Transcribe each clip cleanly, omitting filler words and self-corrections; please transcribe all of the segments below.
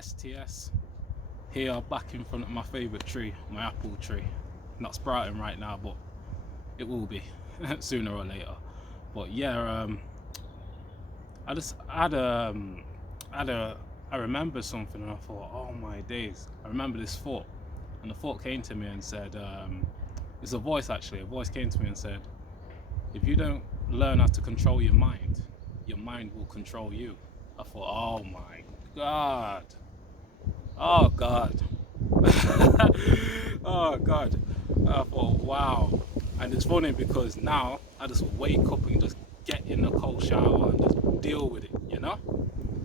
STS here back in front of my favourite tree, my apple tree. Not sprouting right now, but it will be sooner or later. But yeah, I just had I remembered something and I thought, oh my days, I remember this thought. And the thought came to me and said, it's a voice actually, a voice came to me and said, if you don't learn how to control your mind will control you. I thought, oh my God. Oh God. Oh God. I thought, wow. And it's funny because now I just wake up and just get in a cold shower and just deal with it, you know?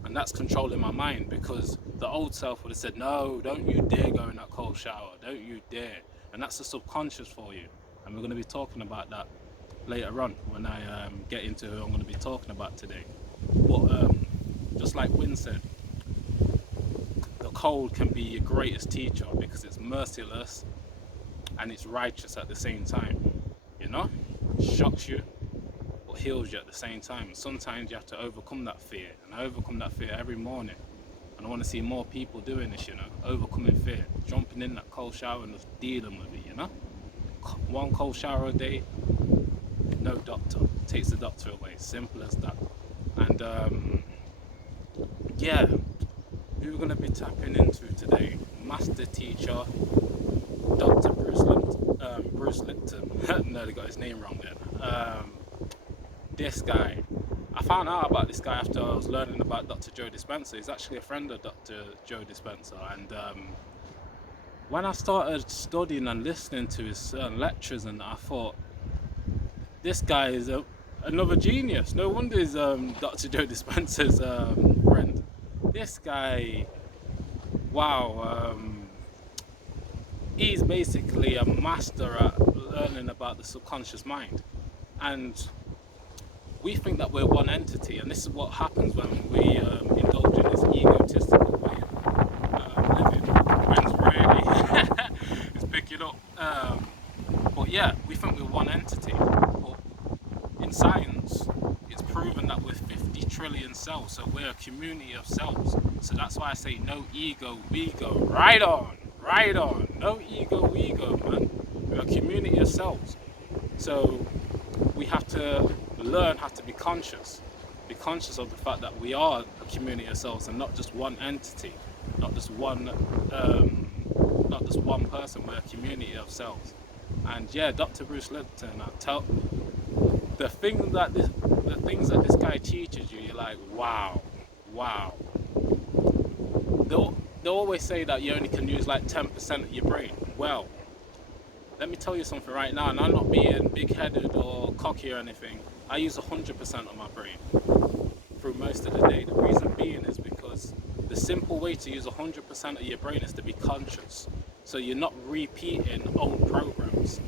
And that's controlling my mind, because the old self would have said, no, don't you dare go in that cold shower. Don't you dare. And that's the subconscious for you. And we're going to be talking about that later on when I get into who I'm going to be talking about today. But just like Wynn said, the cold can be your greatest teacher because it's merciless and it's righteous at the same time. You know? It shocks you but heals you at the same time. And sometimes you have to overcome that fear, and I overcome that fear every morning. And I want to see more people doing this, you know, overcoming fear, jumping in that cold shower and just dealing with it, you know? One cold shower a day, no doctor, takes the doctor away, simple as that. And yeah, who we're going to be tapping into today, master teacher Dr. Bruce Lipton. No, they got his name wrong then. This guy, I found out about this guy after I was learning about Dr. Joe Dispenza. He's actually a friend of Dr. Joe Dispenza, and when I started studying and listening to his lectures, and I thought, this guy is another genius. No wonder he's Dr. Joe Dispenza's friend. This guy, wow, he's basically a master at learning about the subconscious mind. And we think that we're one entity, and this is what happens when we indulge in this egotistical way of living. When's really it's picking up. But yeah, we think we're one entity. But in science, it's proven that we're 50 trillion cells, so we're a community of cells. So that's why I say no ego, we go. Right on, right on. No ego, we go, man. We're a community of cells. So we have to learn how to be conscious of the fact that we are a community of cells and not just one entity, not just one person. We're a community of cells. And yeah, Dr. Bruce Lipton, I tell the things that this guy teaches you, you're like, wow. They'll always say that you only can use like 10% of your brain. Well, let me tell you something right now, and I'm not being big-headed or cocky or anything. I use 100% of my brain through most of the day. The reason being is because the simple way to use 100% of your brain is to be conscious. So you're not repeating old programs.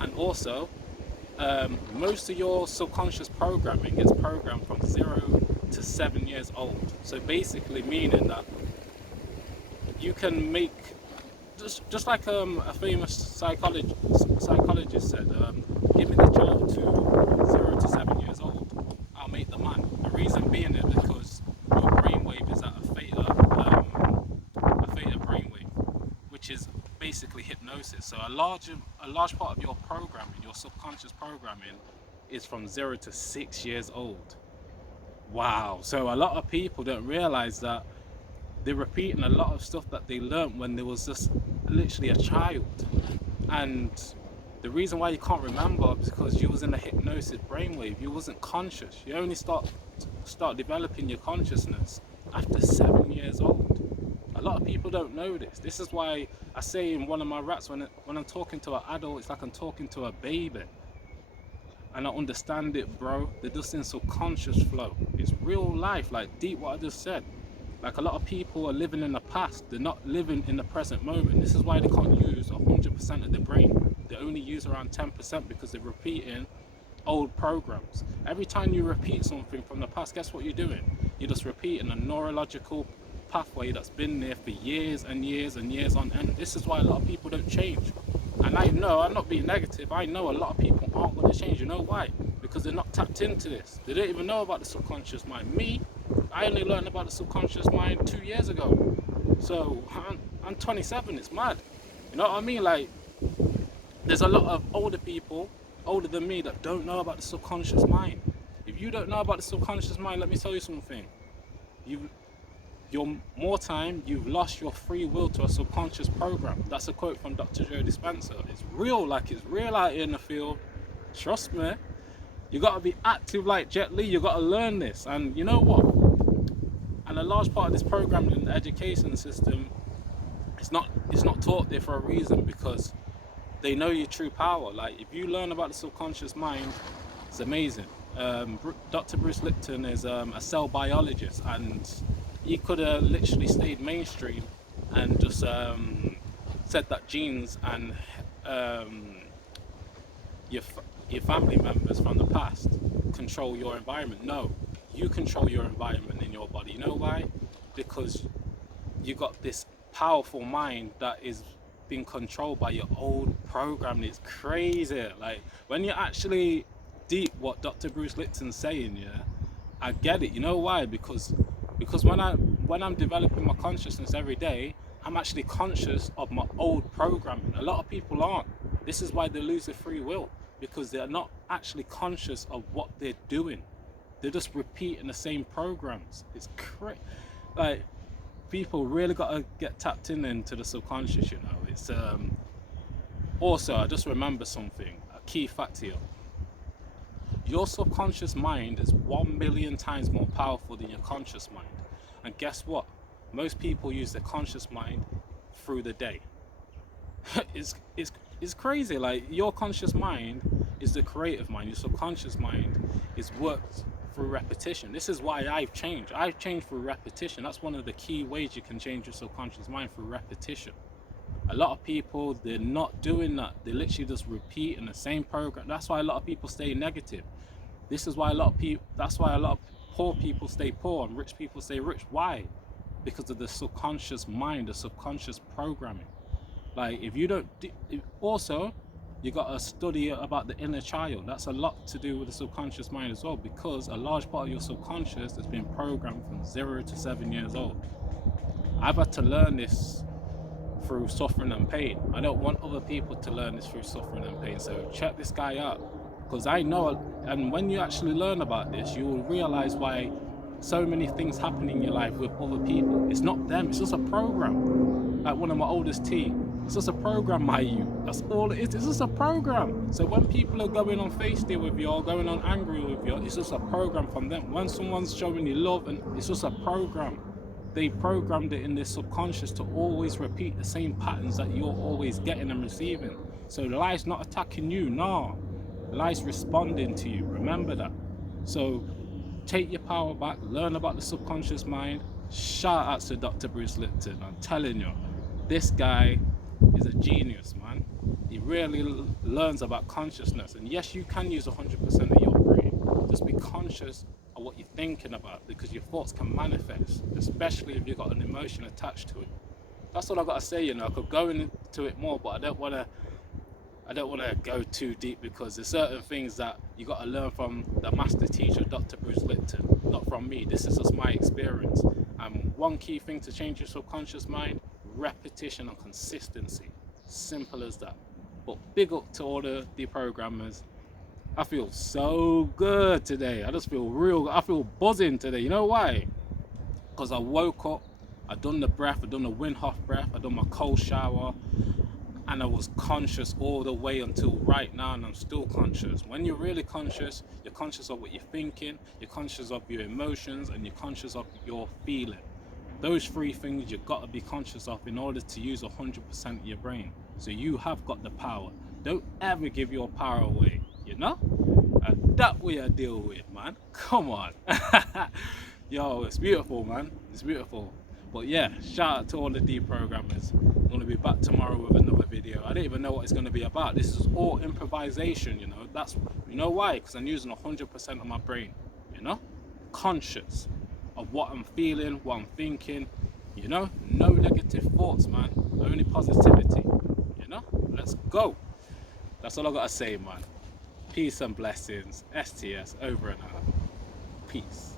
And also, most of your subconscious programming gets programmed from 0 to 7 years old. So basically meaning that you can make, just like a famous psychologist said, give me the child to 0 to 7 years old, I'll make the man. The reason being is because your brainwave is at a theta brainwave, which is basically hypnosis. So a large part of your programming, your subconscious programming, is from 0 to 6 years old. Wow. So a lot of people don't realize that they're repeating a lot of stuff that they learned when they was just literally a child. And the reason why you can't remember is because you was in a hypnosis brainwave. You wasn't conscious. You only start developing your consciousness after 7 years old. A lot of people don't know this. This is why I say in one of my raps, when I'm talking to an adult, it's like I'm talking to a baby. And I understand it, bro. They're just in subconscious flow. It's real life, like deep what I just said. Like a lot of people are living in the past. They're not living in the present moment. This is why they can't use 100% of their brain. They only use around 10% because they're repeating old programs. Every time you repeat something from the past, guess what you're doing? You're just repeating a neurological pathway that's been there for years and years and years on end. This is why a lot of people don't change. And I know, I'm not being negative, I know a lot of people aren't going to change. You know why? Because they're not tapped into this. They don't even know about the subconscious mind. Me, I only learned about the subconscious mind 2 years ago. So I'm 27. It's mad. You know what I mean? Like, there's a lot of older people, older than me, that don't know about the subconscious mind. If you don't know about the subconscious mind, let me tell you something. You're more time, you've lost your free will to a subconscious program. That's a quote from Dr. Joe Dispenza. It's real, like it's real out here in the field. Trust me. You gotta be active like Jet Li. You gotta learn this. And you know what? And a large part of this program in the education system, it's not taught there for a reason, because they know your true power. Like, if you learn about the subconscious mind, it's amazing. Dr. Bruce Lipton is a cell biologist, and he could have literally stayed mainstream and just said that genes and your family members from the past control your environment. No, you control your environment in your body. You know why? Because you got this powerful mind that is being controlled by your old programming. It's crazy. Like, when you actually deep what Dr. Bruce Lipton's saying, yeah, I get it. You know why? Because when I'm developing my consciousness every day, I'm actually conscious of my old programming. A lot of people aren't. This is why they lose their free will, because they're not actually conscious of what they're doing. They're just repeating the same programs. It's crazy. Like, people really got to get tapped into the subconscious, you know. It's also, I just remember something, a key fact here. Your subconscious mind is 1 million times more powerful than your conscious mind. And guess what? Most people use their conscious mind through the day. It's crazy. Like, your conscious mind is the creative mind. Your subconscious mind is worked through repetition. This is why I've changed. I've changed through repetition. That's one of the key ways you can change your subconscious mind, through repetition. A lot of people, they're not doing that. They're literally just repeating the same program. That's why a lot of people stay negative. This is why a lot of people, that's why a lot of poor people stay poor and rich people stay rich. Why? Because of the subconscious mind, the subconscious programming. Like, if you don't, also, you got to study about the inner child. That's a lot to do with the subconscious mind as well, because a large part of your subconscious has been programmed from 0 to 7 years old. I've had to learn this through suffering and pain. I don't want other people to learn this through suffering and pain. So check this guy out, because I know, and when you actually learn about this, you will realize why so many things happen in your life with other people. It's not them, it's just a program. Like one of my oldest T, it's just a program by you. That's all it is. It's just a program. So when people are going on feisty with you or going on angry with you, it's just a program from them. When someone's showing you love, and it's just a program. They programmed it in their subconscious to always repeat the same patterns that you're always getting and receiving. So the life's not attacking you, no. Life's responding to you. Remember that. So take your power back, learn about the subconscious mind. Shout out to Dr. Bruce Lipton. I'm telling you, this guy is a genius, man. He really learns about consciousness. And yes, you can use 100% of your brain. Just be conscious of what you're thinking about, because your thoughts can manifest, especially if you've got an emotion attached to it. That's all I got to say, you know. I could go into it more, but I don't want to go too deep, because there's certain things that you got to learn from the master teacher, Dr. Bruce Lipton, not from me. This is just my experience. And one key thing to change your subconscious mind: repetition and consistency. Simple as that. But big up to all the deprogrammers. I feel so good today. I just feel I feel buzzing today. You know why? Because I woke up, I done the breath, I done the Wim Hof breath, I done my cold shower, and I was conscious all the way until right now, and I'm still conscious. When you're really conscious, you're conscious of what you're thinking, you're conscious of your emotions, and you're conscious of your feeling. Those three things you've got to be conscious of in order to use 100% of your brain. So you have got the power. Don't ever give your power away, you know? And that way I deal with, man. Come on. Yo, it's beautiful, man. It's beautiful. But yeah, shout out to all the deprogrammers. I'm going to be back tomorrow with another video. I don't even know what it's going to be about. This is all improvisation, you know. You know why? Because I'm using 100% of my brain, you know? Conscious of what I'm feeling, what I'm thinking, you know? No negative thoughts, man. Only positivity, you know? Let's go. That's all I got to say, man. Peace and blessings. STS over and out. Peace.